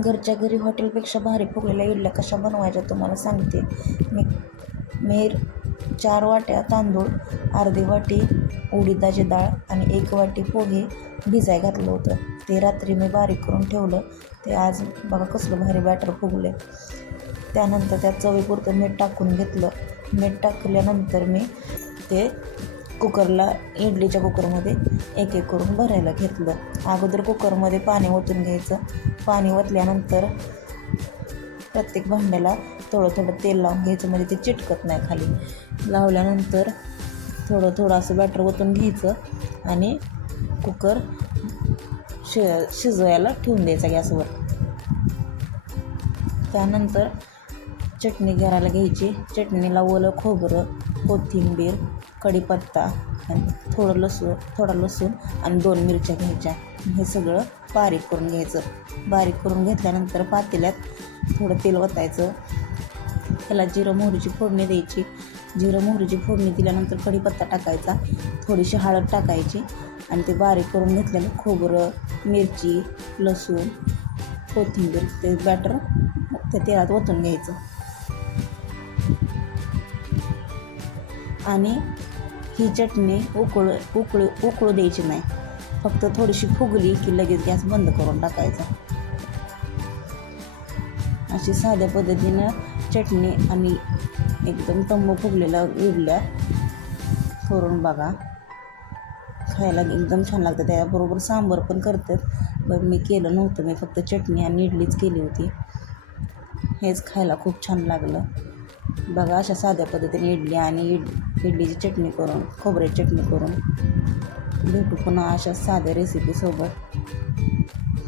घरच्या घरी हॉटेलपेक्षा भारी फुगलेल्या इडल्या कशा बनवायच्या तुम्हाला सांगते. मी मी चार वाट्या तांदूळ अर्धी वाटी उडीदाची डाळ आणि एक वाटी पोहे भिजाय घातलं होतं. ते रात्री मी बारीक करून ठेवलं. ते आज बघा कसलं भारी बॅटर फुगले त्यानंतर त्यात चवीपुरतं मीठ टाकून घेतलं. मीठ टाकल्यानंतर मी ते कुकरला इडलीच्या कुकरमध्ये एक एक करून भरायला घेतलं. अगोदर कुकरमध्ये पाणी ओतून घ्यायचं. पाणी ओतल्यानंतर प्रत्येक भांड्याला थोडं थोडं तेल लावून घ्यायचं म्हणजे ते चिटकत नाही खाली. लावल्यानंतर थोडं थोडं असं बॅटर ओतून घ्यायचं आणि कुकर शि शिजवायला ठेवून द्यायचा गॅसवर. त्यानंतर चटणी करायला घ्यायची. चटणीला ओलं खोबरं कोथिंबीर कढीपत्ता आणि थोडं लसूण थोडा लसूण आणि दोन मिरच्या घ्यायच्या. हे सगळं बारीक करून घ्यायचं. बारीक करून घेतल्यानंतर पातेल्यात थोडं तेल ओतायचं त्याला जिरं मोहरीची फोडणी द्यायची. जिरं मोहरीची फोडणी दिल्यानंतर कढीपत्ता टाकायचा. थोडीशी हळद टाकायची आणि ते बारीक करून घेतलेलं खोबरं मिरची लसूण कोथिंबीर ते बॅटर त्या तेलात ओतून घ्यायचं. आणि ही चटणी उकळ उकळू उकळू द्यायची नाही. फक्त थोडीशी फुगली की लगेच गॅस बंद करून टाकायचा. अशी साध्या पद्धतीनं चटणी आणि एकदम तंबू फुगलेला इडल्या करून बघा. खायला एकदम छान लागतं. त्याबरोबर सांबर पण करतात. पण मी केलं नव्हतं. मी फक्त चटणी आणि इडलीच केली होती. हेच खायला खूप छान लागलं. बघा अशा साध्या पद्धतीने इडली आणि इड इडलीची चटणी करून खोबऱ्याची चटणी करून भेटू पुन्हा अशा साध्या रेसिपीसोबत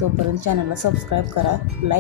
तोपर्यंत चॅनलला सबस्क्राईब करा लाईक